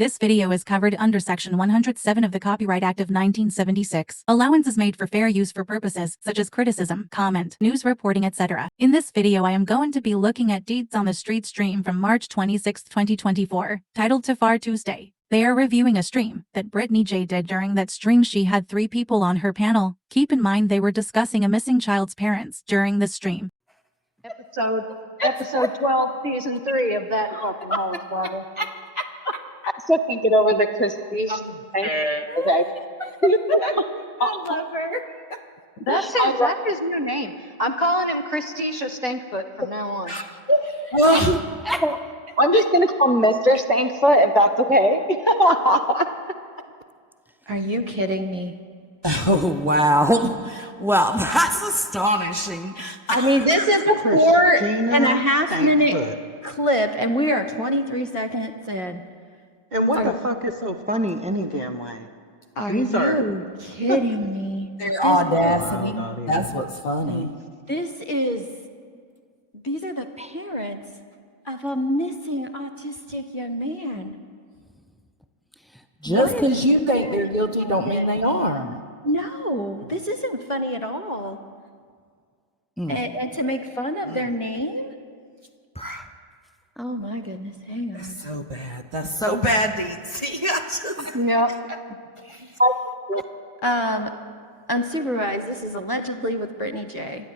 This video is covered under Section 107 of the Copyright Act of 1976. Allowance is made for fair use for purposes such as criticism, comment, news reporting, etc. In this video I am going to be looking at Deets on the Street stream from March 26, 2024, titled Far Tuesday. They are reviewing a stream that Brittney J did. During that stream she had 3 people on her panel. Keep in mind they were discussing a missing child's parents during the stream. Episode 12, season 3 of that fucking Hollis Bible. I still can't get over the prestige thing. Okay. I love her. That's his new name. I'm calling him Christisha Stankfoot from now on. I'm just gonna call him Mr. Stankfoot if that's okay. Are you kidding me? Oh, wow. Well, that's astonishing. I mean, this is a 4.5 minute clip, and we are 23 seconds in. And what the fuck is so funny any damn way? Are you kidding me? Their audacity. That's what's funny. These are the parents of a missing autistic young man. Just because you think they're guilty don't mean they are. No, this isn't funny at all. And to make fun of their name? Oh my goodness, hang on. That's so bad. That's so bad, Deets. Unsupervised, this is allegedly with Brittney J.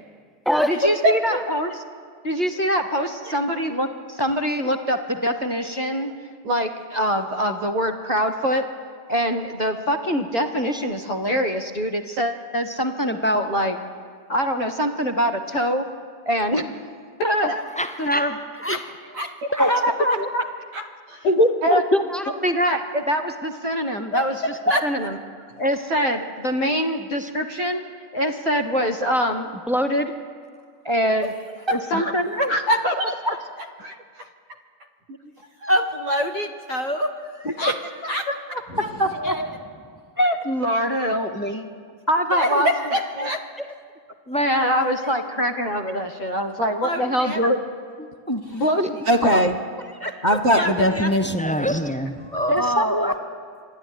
Oh, did you see that post? Did you see that post? Somebody looked up the definition, like, of the word proudfoot, and the fucking definition is hilarious, dude. It says something about, like, I don't know, something about a toe, and not only that was the synonym. That was just the synonym. It said, the main description, it said was bloated and something. A bloated toe? Lord help me. Man, I was like cracking up with that shit. I was like, what the hell, bloated? Okay. I've got the definition right here.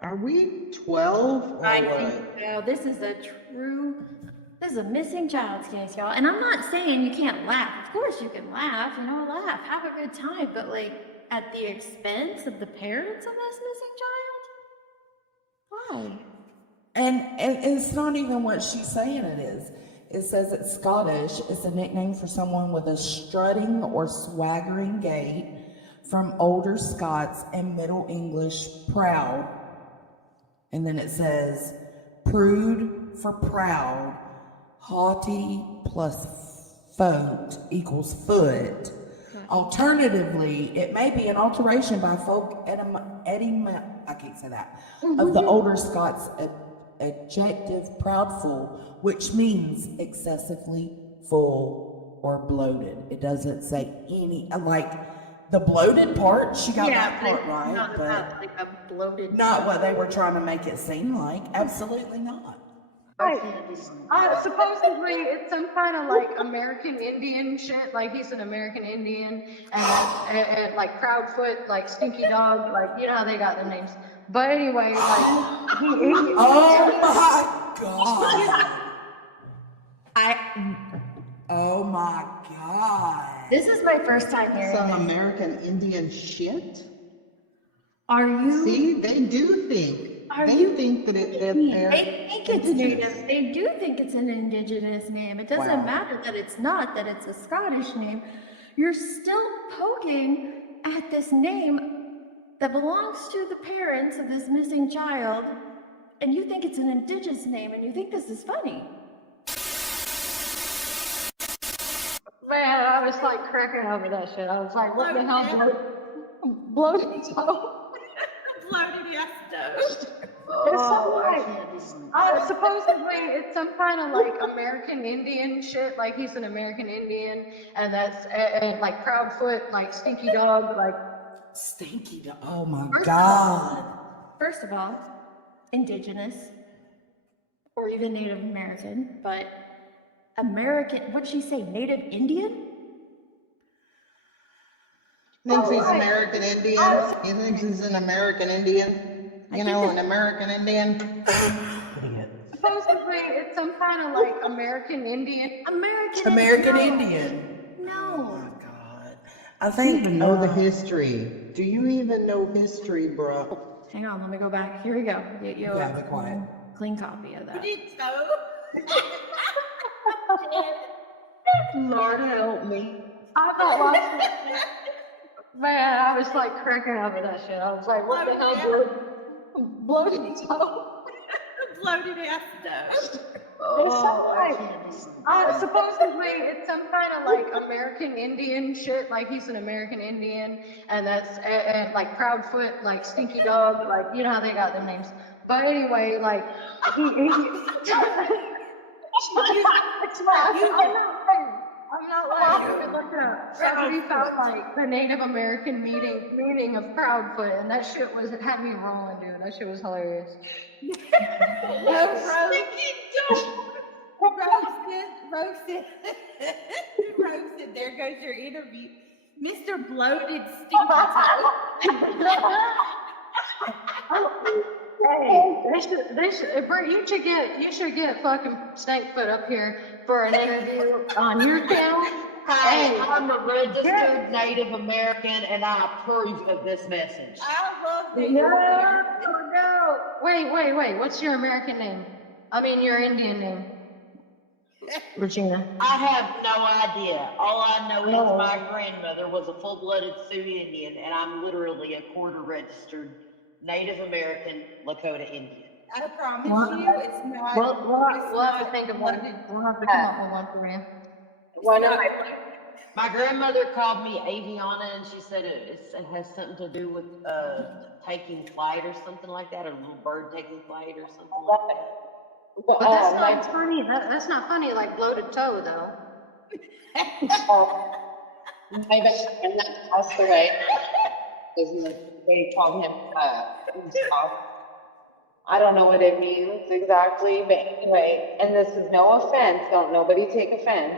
Are we 12 or I what? think so. This is a missing child's case, y'all. And I'm not saying you can't laugh. Of course you can laugh, laugh, have a good time, but like at the expense of the parents of this missing child? Why? And it's not even what she's saying it is. It says it's Scottish. It's a nickname for someone with a strutting or swaggering gait, from older Scots and Middle English proud. And then it says prude for proud, haughty plus foot equals foot. Alternatively, it may be an alteration by folk I can't say that, of the older Scots adjective proudful, which means excessively full or bloated. It doesn't say any, like, the bloated part, she got that part right, not but about like a bloated. not what they were trying to make it seem like. Absolutely not. Supposedly it's some kind of like American Indian shit. Like he's an American Indian, and like Proudfoot, like Stinky Dog, like you know how they got their names. But anyway, like Oh my god! Oh my god! This is my first time hearing Some this. American Indian shit? Are you? See, they do think. Are They you think that kidding they're me? They think it's indigenous. native. They do think it's an indigenous name. It doesn't Wow. matter that it's not, that it's a Scottish name. You're still poking at this name that belongs to the parents of this missing child, and you think it's an indigenous name, and you think this is funny. man, I was like cracking up with that shit. I was like, what the hell, bloated toe? Bloated yes, Supposedly it's some kind of like American Indian shit. Like he's an American Indian, and that's like Proudfoot, like Stinky Dog, like Stinky dog. Oh my god. First of all, indigenous, or even Native American, but American, what'd she say, Native Indian? Thinks he's Like, American Indian. He thinks he's an American Indian. You know, an American Indian. Idiot. supposedly it's some kind of like American Indian. American Indian. Oh No. my God. I Do you think even know the history? Do you even know history, bro? Hang on, let me go back. Here we go. Get you Yeah, a be quiet. clean copy of that. Lord help me. I thought watching that shit. Man, I was like cracking up with that shit. I was like, what the hell, bloated toe? Bloated ass nose. It's something like, supposedly it's some kind of like American Indian shit. Like he's an American Indian, and that's and like Proudfoot, like Stinky Dog, like you know how they got their names. But anyway, like I'm not lying. You can look it up. Somebody found like the Native American meaning of Proudfoot, and that shit had me rolling, dude. That shit was hilarious. Roasted. There goes your interview. Mr. Bloated Stinky Toe. Hey, you should get fucking Snakefoot up here for an interview on your channel. Hey, I'm a registered Native American and I approve of this message. I love that. No. Wait. What's your American name? I mean, your Indian name. Regina. I have no idea. All I know is my grandmother was a full-blooded Sioux Indian and I'm literally a quarter registered Native American Lakota Indian. I promise you, it's not. We'll have to think of one. We'll have to come up with one for you. Why not? My grandmother called me Aviana and she said it has something to do with taking flight or something like that, or a little bird taking flight or something like that. But that's not funny. That's not funny like bloated toe, though. My best friend that passed away, they called him I don't know what it means exactly, but anyway, and this is no offense, don't nobody take offense,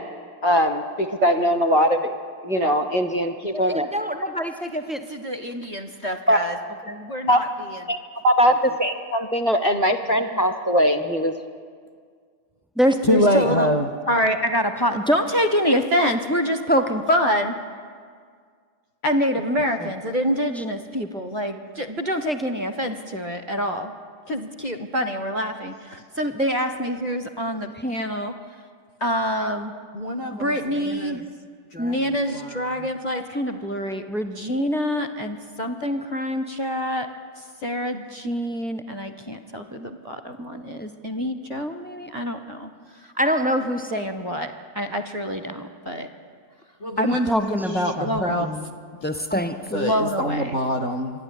because I've known a lot of, Indian people. Don't nobody take offense to the Indian stuff, guys, because we're not being. I'm about to say something, and my friend passed away, and he was. There's Too still late, a little. Ho. Sorry, I got to pause. Don't take any offense. We're just poking fun at Native Americans, at Indigenous people, but don't take any offense to it at all, because it's cute and funny, and we're laughing. They asked me who's on the panel. One of Brittney, Nana's Dragonfly. It's kind of blurry. Regina and something Crime Chat. Sarah Jean, and I can't tell who the bottom one is. Emmy Joe, maybe? I don't know. I don't know who's saying what. I truly don't, but. I'm talking about the stank foot is blown on the away. bottom.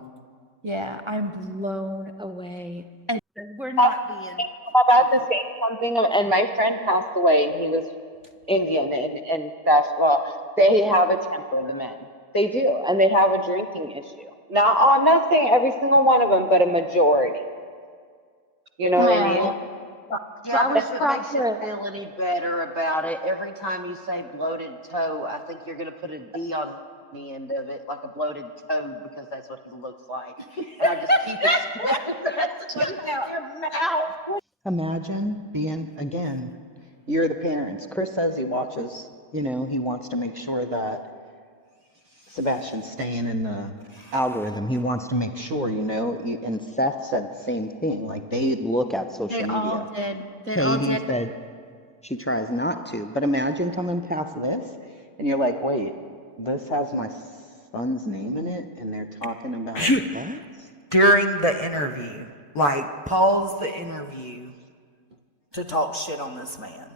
Yeah, I'm blown away. And we're not being. I'm about to say something, and my friend passed away. He was Indian and stuff. Well, they have a temper, the men. They do, and they have a drinking issue. Now, I'm not saying every single one of them, but a majority. You know what I mean? Yeah, but if it makes you feel any better about it, every time you say bloated toe, I think you're going to put a D on the end of it, like a bloated toad, because that's what he looks like. And I just keep it Imagine being, again, you're the parents. Chris says he watches, he wants to make sure that Sebastian's staying in the algorithm. He wants to make sure, and Seth said the same thing. Like, they look at social media. All did. They all Katie did. said she tries not to. But imagine coming past this, and you're like, wait, this has my son's name in it, and they're talking about that? During the interview, pause the interview to talk shit on this man.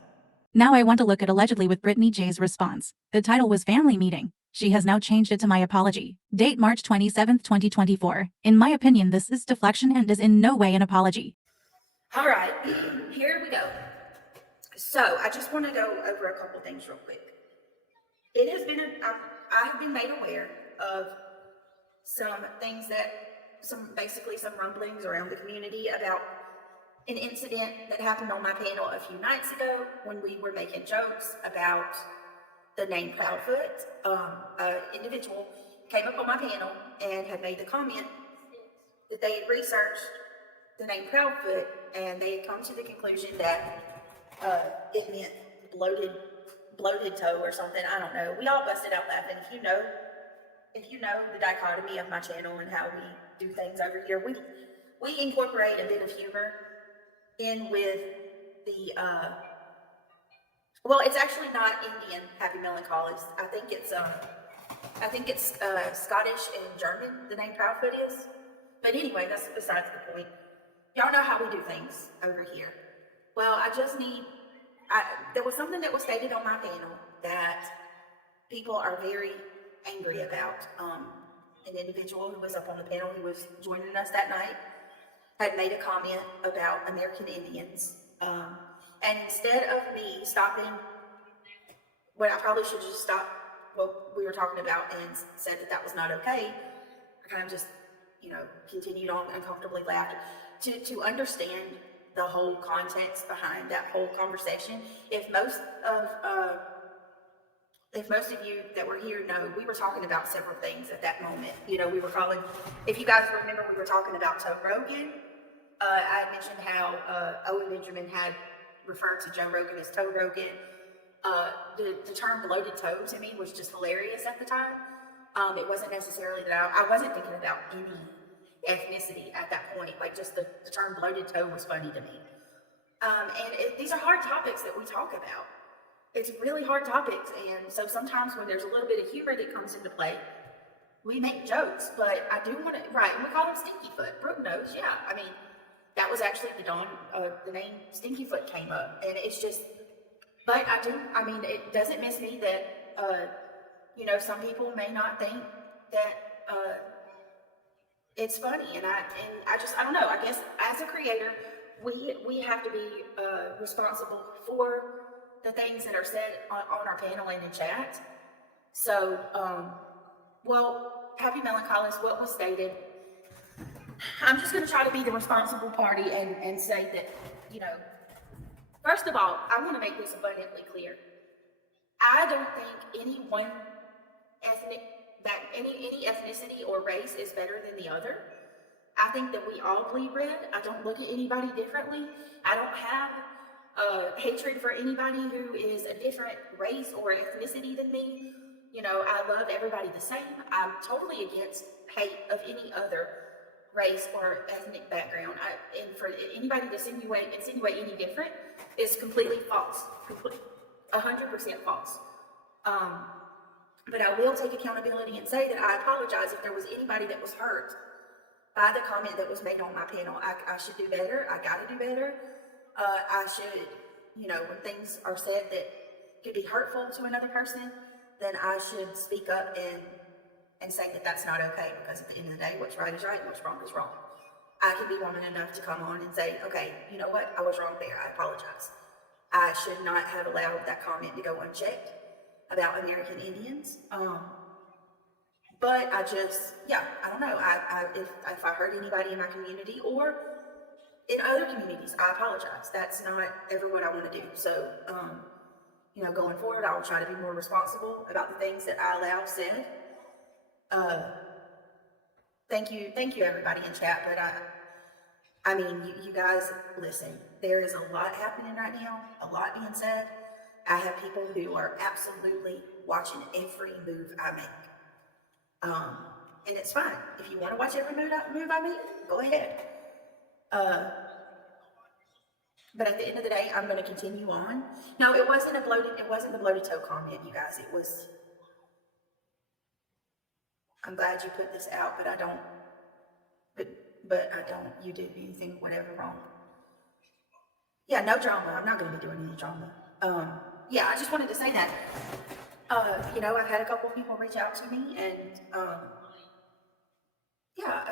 Now I want to look at allegedly with Brittney J's response. The title was Family Meeting. She has now changed it to My Apology. Date March 27th, 2024. In my opinion, this is deflection and is in no way an apology. All right, here we go. So I just want to go over a couple things real quick. It has been, I have been made aware of some things some rumblings around the community about an incident that happened on my panel a few nights ago when we were making jokes about the name Proudfoot. An individual came up on my panel and had made the comment that they had researched the name Proudfoot, and they had come to the conclusion that it meant bloated toe or something. I don't know. We all busted out laughing. If you know the dichotomy of my channel and how we do things over here, we incorporate a bit of humor in with the well, it's actually not Indian Happy Melancholies. I think it's Scottish and German, the name Proudfoot is. But anyway, that's besides the point. Y'all know how we do things over here. Well, there was something that was stated on my panel that people are very angry about. An individual who was up on the panel, who was joining us that night, had made a comment about American Indians. And instead of me stopping, what I probably should have just stopped what we were talking about and said that was not okay, I kind of just, continued on, uncomfortably laughed. To understand the whole context behind that whole conversation, if most of you that were here know, we were talking about several things at that moment. We were calling, if you guys remember, we were talking about Toe Rogan. I had mentioned how Owen Benjamin had referred to Joe Rogan as Toe Rogan. The term bloated toe to me was just hilarious at the time. It wasn't necessarily that I wasn't thinking about any ethnicity at that point. Like, just the term bloated toe was funny to me. These are hard topics that we talk about. It's really hard topics, and so sometimes when there's a little bit of humor that comes into play, we make jokes. But I do want to, right? We call him Stinkyfoot. Brooke knows, yeah. I mean, that was actually the name Stinkyfoot came up, and it's just. But it doesn't miss me that some people may not think that it's funny, and I don't know. I guess as a creator, we have to be responsible for the things that are said on our panel and in chat. So, Happy Melancholies, what was stated, I'm just going to try to be the responsible party and say that, first of all, I want to make this abundantly clear. I don't think any ethnicity or race is better than the other. I think that we all bleed red. I don't look at anybody differently. I don't have hatred for anybody who is a different race or ethnicity than me. I love everybody the same. I'm totally against hate of any other race or ethnic background. And for anybody to insinuate any different is completely false. 100% false. But I will take accountability and say that I apologize if there was anybody that was hurt by the comment that was made on my panel. I should do better. I gotta do better. I should, when things are said that could be hurtful to another person, then I should speak up and say that that's not okay, because at the end of the day, what's right is right and what's wrong is wrong. I can be woman enough to come on and say, okay, you know what, I was wrong there, I apologize. I should not have allowed that comment to go unchecked about American Indians. But I don't know. If I hurt anybody in my community or in other communities, I apologize. That's not ever what I want to do. So, going forward, I'll try to be more responsible about the things that I allow said. Thank you everybody in chat, but you guys, listen, there is a lot happening right now, a lot being said. I have people who are absolutely watching every move I make. And it's fine. If you want to watch every move I make, go ahead. But at the end of the day, I'm going to continue on. No, it wasn't the bloated toe comment, you guys. It was, I'm glad you put this out, but I don't, you do anything, whatever wrong. Yeah, no drama. I'm not going to be doing any drama. I just wanted to say that. I've had a couple of people reach out to me, and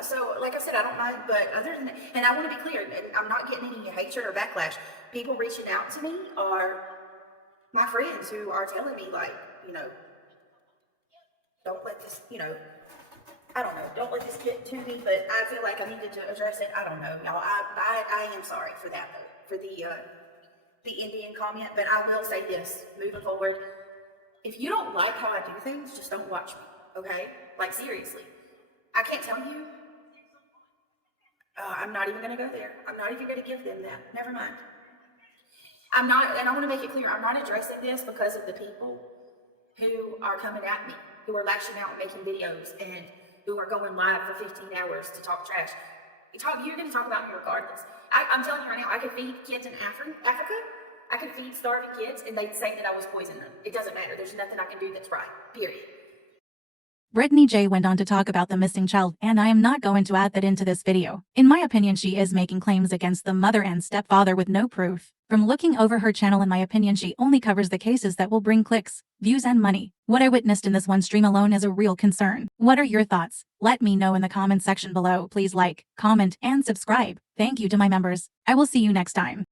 so like I said, I don't mind, but other than that, and I want to be clear, and I'm not getting any hatred or backlash. People reaching out to me are my friends who are telling me, like, don't let this, I don't know, don't let this get to me, but I feel like I needed to address it. I don't know, y'all. I am sorry for that, though, for the Indian comment, but I will say this, moving forward, if you don't like how I do things, just don't watch me, okay? Like, seriously. I can't tell you. I'm not even going to go there. I'm not even going to give them that. Never mind. I'm not, and I want to make it clear, I'm not addressing this because of the people who are coming at me, who are lashing out and making videos, and who are going live for 15 hours to talk trash. You're going to talk about me regardless. I'm telling you right now, I could feed kids in Africa. I could feed starving kids, and they'd say that I was poisoning them. It doesn't matter. There's nothing I can do that's right. Period. Brittney J went on to talk about the missing child, and I am not going to add that into this video. In my opinion, she is making claims against the mother and stepfather with no proof. From looking over her channel, in my opinion, she only covers the cases that will bring clicks, views, and money. What I witnessed in this one stream alone is a real concern. What are your thoughts? Let me know in the comment section below. Please like, comment, and subscribe. Thank you to my members. I will see you next time.